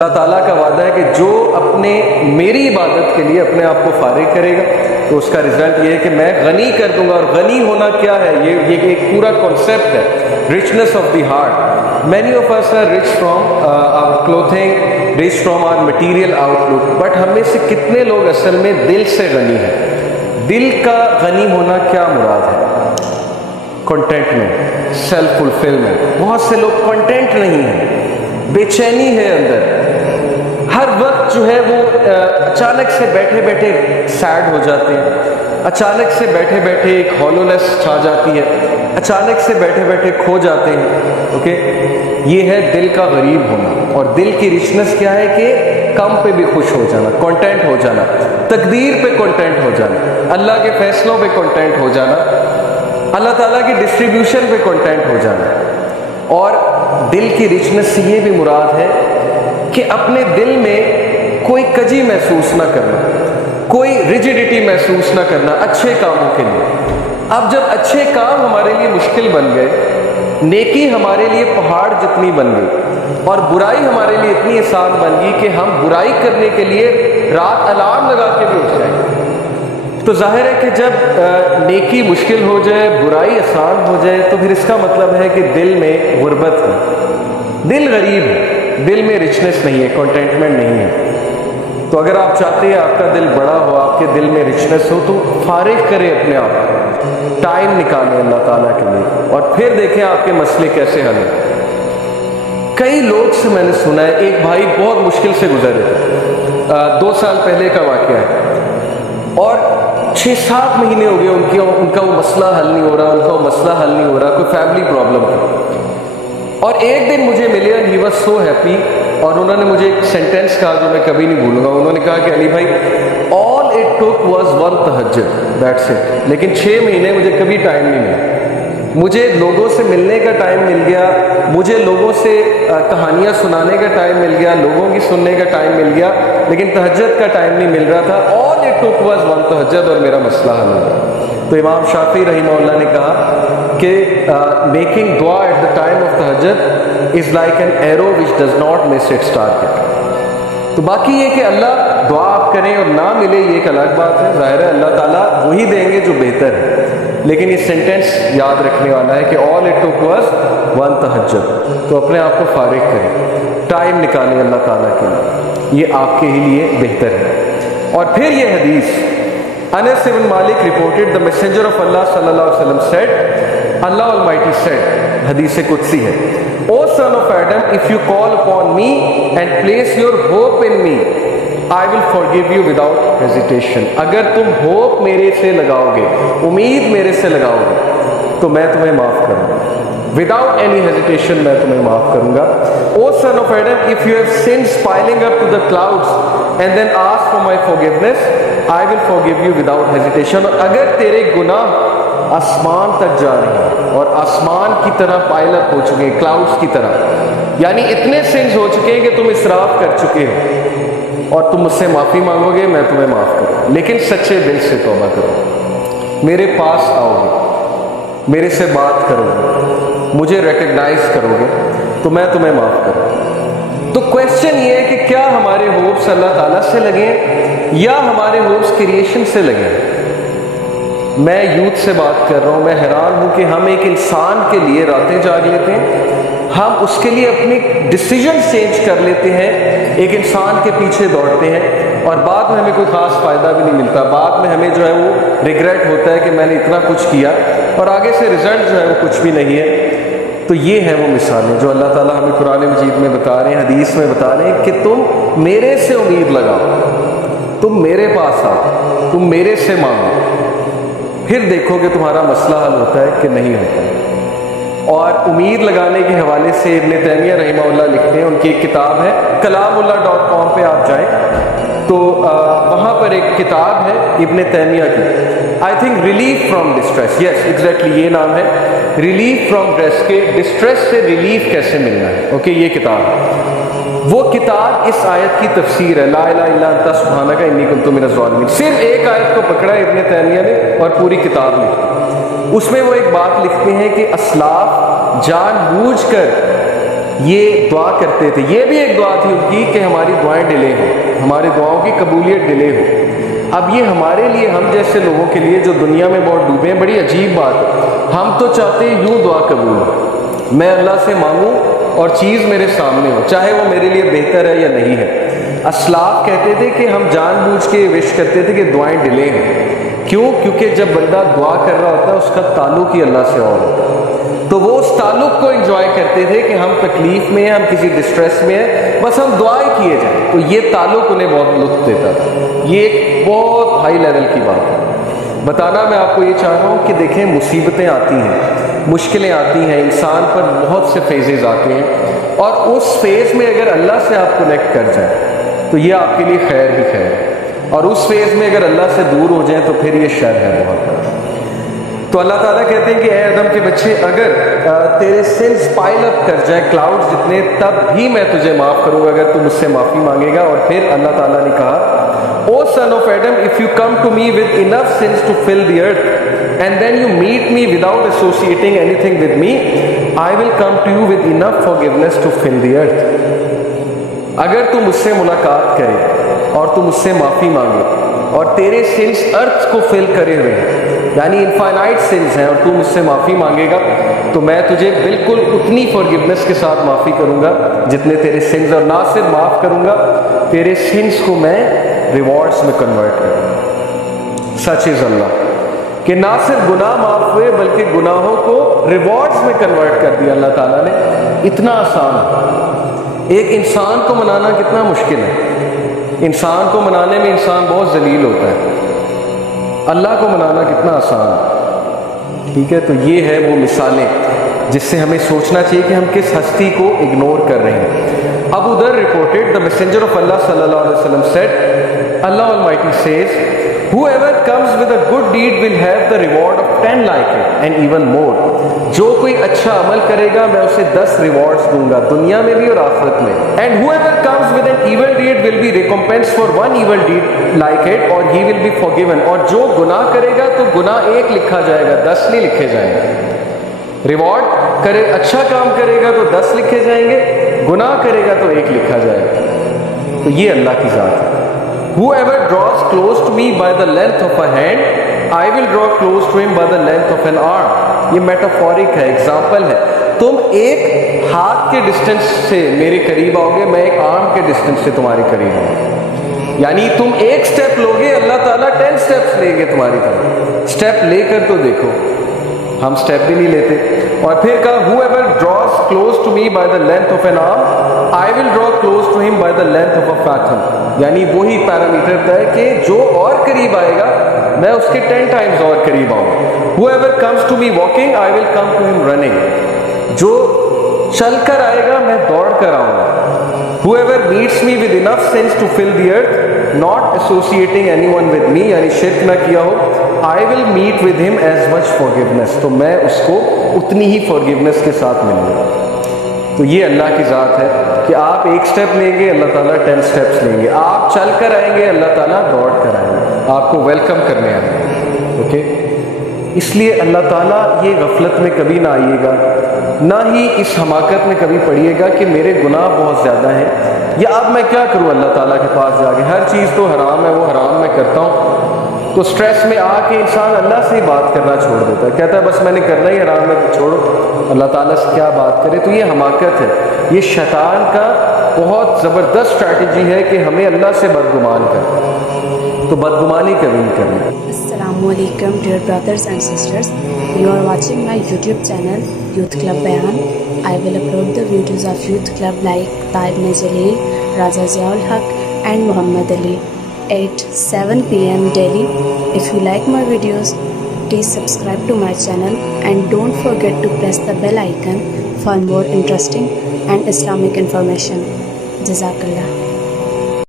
اللہ تعالیٰ کا وعدہ ہے کہ جو اپنے میری عبادت کے لیے اپنے آپ کو فارغ کرے گا تو اس کا رزلٹ یہ ہے کہ میں غنی کر دوں گا. اور غنی ہونا کیا ہے؟ یہ ایک پورا کانسیپٹ ہے, richness of the heart. Many of us are rich from our clothing, rich from our material outlook, but ہم میں سے کتنے لوگ اصل میں دل سے غنی ہیں؟ دل کا غنی ہونا کیا مراد ہے؟ Contentment, self fulfilment. بہت سے لوگ کنٹینٹ نہیں ہیں, بے چینی ہے اندر. ہر وقت جو ہے وہ اچانک سے بیٹھے بیٹھے سیڈ ہو جاتے ہیں, اچانک سے بیٹھے بیٹھے ایک ہالونیس چھا جاتی ہے, اچانک سے بیٹھے بیٹھے کھو جاتے ہیں. اوکے, یہ ہے دل کا غریب ہونا. اور دل کی رچنس کیا ہے کہ کم پہ بھی خوش ہو جانا, کنٹینٹ ہو جانا, تقدیر پہ کنٹینٹ ہو جانا, اللہ کے فیصلوں پہ کنٹینٹ ہو جانا, اللہ تعالیٰ کی ڈسٹریبیوشن پہ کنٹینٹ ہو جانا. اور دل کی رچنس سے یہ بھی مراد ہے کہ اپنے دل میں کوئی کجی محسوس نہ کرنا, کوئی ریجیڈیٹی محسوس نہ کرنا اچھے کاموں کے لیے. اب جب اچھے کام ہمارے لیے مشکل بن گئے, نیکی ہمارے لیے پہاڑ جتنی بن گئی اور برائی ہمارے لیے اتنی آسان بن گئی کہ ہم برائی کرنے کے لیے رات الارم لگا کے بھی اٹھ جائیں, تو ظاہر ہے کہ جب نیکی مشکل ہو جائے, برائی آسان ہو جائے, تو پھر اس کا مطلب ہے کہ دل میں غربت ہے, دل غریب ہے, دل میں رچنس نہیں ہے, کنٹینٹمنٹ نہیں ہے. تو اگر آپ چاہتے ہیں آپ کا دل بڑا ہو, آپ کے دل میں رچنس ہو, تو فارغ کریں اپنے آپ کو, ٹائم نکالیں اللہ تعالیٰ کے لیے, اور پھر دیکھیں آپ کے مسئلے کیسے حل ہیں. کئی لوگ سے میں نے سنا ہے, ایک بھائی بہت مشکل سے گزرے تھے, 2 سال پہلے کا واقعہ ہے, اور 6-7 مہینے ہو گئے ان کا وہ مسئلہ حل نہیں ہو رہا, ان کا وہ مسئلہ حل نہیں ہو رہا, کوئی فیملی پرابلم ہے. اور ایک دن مجھے ملے and he was so happy, اور انہوں نے مجھے ایک سینٹینس کہا جو میں کبھی نہیں بھولوں گا. انہوں نے کہا کہ علی بھائی, all it took was one tahajjud, that's it. لیکن 6 مہینے مجھے کبھی ٹائم نہیں ملا. مجھے لوگوں سے ملنے کا ٹائم مل گیا, مجھے لوگوں سے کہانیاں سنانے کا ٹائم مل گیا, لوگوں کی سننے کا ٹائم مل گیا, لیکن تہجد کا ٹائم نہیں مل رہا تھا. all it took was one tahajjud, اور میرا مسئلہ حل ہو گیا. تو امام شافعی رحمہ اللہ نے کہا کہ میکنگ دعا ایٹ دا ٹائم آف تہجد is like an arrow which does not miss its target. تو باقی یہ کہ اللہ دعا آپ کریں اور نہ ملے یہ ایک الگ بات ہے, ظاہر ہے اللہ تعالیٰ وہی دیں گے جو بہتر ہے, لیکن یہ سینٹینس یاد رکھنے والا ہے کہ all it took was one tahajjud. تو اپنے آپ کو فارغ کریں, ٹائم نکالیں اللہ تعالیٰ کے لیے, یہ آپ کے ہی لیے بہتر ہے. اور پھر یہ حدیث, انس بن مالک reported the messenger of Allah صلی اللہ علیہ وسلم said, Allah Almighty said, حدیث قدسی ہے, O son of Adam, if you call upon me and place your hope in me, I will forgive you without hesitation. اگر تم ہوپ میرے سے لگاؤ گے, امید میرے سے لگاؤ گے, تو میں تمہیں معاف کروں گا. Without any hesitation میں تمہیں معاف کروں گا. O son of Adam, if you have sins piling up to the clouds and then ask for my forgiveness, I will forgive you without hesitation. اور اگر تیرے گناہ آسمان تک جا رہے ہیں اور آسمان کی طرح پائل اپ ہو چکے ہیں, کلاؤڈز کی طرح, یعنی اتنے سنس ہو چکے ہیں کہ تم اسراف کر چکے ہو, اور تم مجھ سے معافی مانگو گے, میں تمہیں معاف کروں, لیکن سچے دل سے توبہ کرو, میرے پاس آؤ گے, میرے سے بات کرو گے, مجھے ریکگنائز کرو گے, تو میں تمہیں معاف کروں. تو کویسچن یہ ہے کہ کیا ہمارے ہوپس اللہ تعالیٰ سے لگیں یا ہمارے ہوپس کریشن سے لگیں. میں یوتھ سے بات کر رہا ہوں, میں حیران ہوں کہ ہم ایک انسان کے لیے راتیں جاگ لیتے ہیں, ہم اس کے لیے اپنی ڈیسیجن چینج کر لیتے ہیں, ایک انسان کے پیچھے دوڑتے ہیں, اور بعد میں ہمیں کوئی خاص فائدہ بھی نہیں ملتا. بعد میں ہمیں جو ہے وہ ریگریٹ ہوتا ہے کہ میں نے اتنا کچھ کیا اور آگے سے رزلٹ جو ہے وہ کچھ بھی نہیں ہے. تو یہ ہے وہ مثالیں جو اللہ تعالیٰ ہمیں قرآن مجید میں بتا رہے ہیں, حدیث میں بتا رہے ہیں کہ تم میرے سے امید لگاؤ, تم میرے پاس آؤ, تم میرے سے مانگو, پھر دیکھو کہ تمہارا مسئلہ حل ہوتا ہے کہ نہیں ہوتا ہے. اور امید لگانے کے حوالے سے ابن تیمیہ رحمہ اللہ لکھتے ہیں, ان کی ایک کتاب ہے kalamullah.com پہ آپ جائیں تو وہاں پر ایک کتاب ہے ابن تیمیہ کی, I think relief from distress, yes exactly یہ نام ہے, ریلیف فرام ڈسٹریس سے ریلیف کیسے ملنا ہے. اوکے, یہ کتاب ہے. وہ کتاب اس آیت کی تفسیر ہے, لا الہ الا انت سبحانک انی کنت من الظالمین. صرف ایک آیت کو پکڑا ہے ابن تیمیہ نے اور پوری کتاب لکھی. اس میں وہ ایک بات لکھتے ہیں کہ اسلاف جان بوجھ کر یہ دعا کرتے تھے. یہ بھی ایک دعا تھی ان کی کہ ہماری دعائیں ڈیلے ہوں, ہماری دعاؤں کی قبولیت ڈیلے ہو. اب یہ ہمارے لیے, ہم جیسے لوگوں کے لیے جو دنیا میں بہت ڈوبے ہیں, بڑی عجیب بات ہے. ہم تو چاہتے ہیں یوں دعا قبول ہو, میں اللہ سے مانگوں اور چیز میرے سامنے ہو, چاہے وہ میرے لیے بہتر ہے یا نہیں ہے. اسلاف کہتے تھے کہ ہم جان بوجھ کے وش کرتے تھے کہ دعائیں ڈیلے ہیں. کیوں؟ کیونکہ جب بندہ دعا کر رہا ہوتا ہے اس کا تعلق ہی اللہ سے اور ہوتا ہے, تو وہ اس تعلق کو انجوائے کرتے تھے کہ ہم تکلیف میں ہیں, ہم کسی ڈسٹریس میں ہیں, بس ہم دعا ہی کیے جائیں. تو یہ تعلق انہیں بہت لطف دیتا تھا. یہ ایک بہت ہائی لیول کی بات ہے. بتانا میں آپ کو یہ چاہ رہا ہوں کہ دیکھیں, مصیبتیں آتی ہیں, مشکلیں آتی ہیں, انسان پر بہت سے فیزز آتے ہیں, اور اس فیز میں اگر اللہ سے آپ کنیکٹ کر جائیں تو یہ آپ کے لیے خیر ہی خیر ہے, اور اس فیز میں اگر اللہ سے دور ہو جائیں تو پھر یہ شر ہے بہت. تو اللہ تعالیٰ کہتے ہیں کہ اے آدم کے بچے, اگر تیرے سنس پائل اپ کر جائیں کلاؤڈ جتنے, تب بھی میں تجھے معاف کروں گا اگر تم مجھ سے معافی مانگے گا. اور پھر اللہ تعالیٰ نے کہا, O son of Adam, if you come to me with enough sins to fill the earth, and then you meet me without associating anything with me, I will come to you with enough forgiveness to fill the earth. اگر تم مجھ سے ملاقات کرے اور تم مجھ سے معافی مانگے اور تیرے سنس ارتھ کو فل کرے ہوئے ہیں, یعنی انفائنائٹ سنس ہیں, اور تم مجھ سے معافی مانگے گا تو میں تجھے بالکل اتنی فارگیونیس کے ساتھ معافی کروں گا جتنے تیرے سنس, اور نہ صرف معاف کروں گا, تیرے سنس کو میں ریوارڈس میں کنورٹ کروں. سچ از اللہ کہ نہ صرف گناہ معاف ہوئے بلکہ گناہوں کو ریوارڈس میں کنورٹ کر دیا اللہ تعالیٰ نے. اتنا آسان ہے. ایک انسان کو منانا کتنا مشکل ہے, انسان کو منانے میں انسان بہت ذلیل ہوتا ہے, اللہ کو منانا کتنا آسان ہے. ٹھیک ہے, تو یہ ہے وہ مثالیں جس سے ہمیں سوچنا چاہیے کہ ہم کس ہستی کو اگنور کر رہے ہیں. ابو ذر reported, the messenger of Allah sallallahu alaihi wasallam said, Allah Almighty says, whoever comes with a good deed will have the reward of 10 like it and even more. جو کوئی اچھا عمل کرے گا میں اسے 10 ریوارڈز دوں گا, دنیا میں بھی اور آخرت میں. And whoever comes with an evil deed will be recompensed for 1 evil deed like it, or he will be forgiven. اور جو گناہ کرے گا تو گناہ 1 لکھا جائے گا, 10 نہیں لکھے جائیں گے. ریوارڈ کرے, اچھا کام کرے گا تو 10 لکھے جائیں گے, گناہ کرے گا تو 1 لکھا جائے گا. تو یہ اللہ کی ذات ہے. Whoever draws close to me by the length of a hand, I will draw close to him by the length of an arm. یہ میٹافورک ہے, ایگزامپل ہے. تم ایک ہاتھ کے ڈسٹینس سے میرے قریب آؤ گے, میں ایک آرم کے ڈسٹینس سے تمہارے قریب آؤں گا. یعنی تم ایک سٹیپ لو گے, اللہ تعالیٰ 10 سٹیپس لیں گے تمہاری طرف. سٹیپ لے کر تو دیکھو, ہم سٹیپ بھی نہیں لیتے. اور پھر کہا whoever draws close to me by the length of an arm, I will draw close to him by the length of a fathom. یعنی وہی پیرامیٹر ہے کہ جو اور قریب آئے گا میں اس کے 10 ٹائمز اور قریب آؤں. whoever comes to me walking, I will come to him running. جو چل کر آئے گا میں دوڑ کر آؤں گا. whoever meets me with enough sense to fill the earth, not associating anyone with me, یعنی شرک نہ کیا ہو, I will meet with him as much forgiveness. تو میں اس کو اتنی ہی forgiveness کے ساتھ ملوں گا. تو یہ اللہ کی ذات ہے کہ آپ 1 سٹیپ لیں گے, اللہ تعالیٰ 10 سٹیپس لیں گے. آپ چل کر آئیں گے, اللہ تعالیٰ دوڑ کر آئیں گے, آپ کو ویلکم کرنے آئیں گے. اوکے, اس لیے اللہ تعالیٰ یہ غفلت میں کبھی نہ آئیے گا, نہ ہی اس حماقت میں کبھی پڑھیے گا کہ میرے گناہ بہت زیادہ ہیں, یا اب میں کیا کروں اللہ تعالیٰ کے پاس جا کے, ہر چیز تو حرام ہے, وہ حرام میں کرتا ہوں. تو سٹریس میں آ کے انسان اللہ سے ہی بات کرنا چھوڑ دیتا ہے, کہتا ہے بس میں نے کرنا ہی حرام ہے تو چھوڑو, اللہ تعالیٰ سے کیا بات کرے. تو یہ حماقت ہے, یہ شیطان کا بہت زبردست اسٹریٹجی ہے کہ ہمیں اللہ سے بدگمان کرے. تو بدگمانی کبھی نہیں کرنی. السلام علیکم dear brothers and sisters, you are watching my YouTube channel Youth Club Bayan. I will upload the videos of Youth Club like Taib Jaleel, Raza Ziaul Haq and Muhammad Ali at 7 PM daily. If you like my videos, please subscribe to my channel and don't forget to press the bell icon for more interesting and Islamic information. Jazakallah.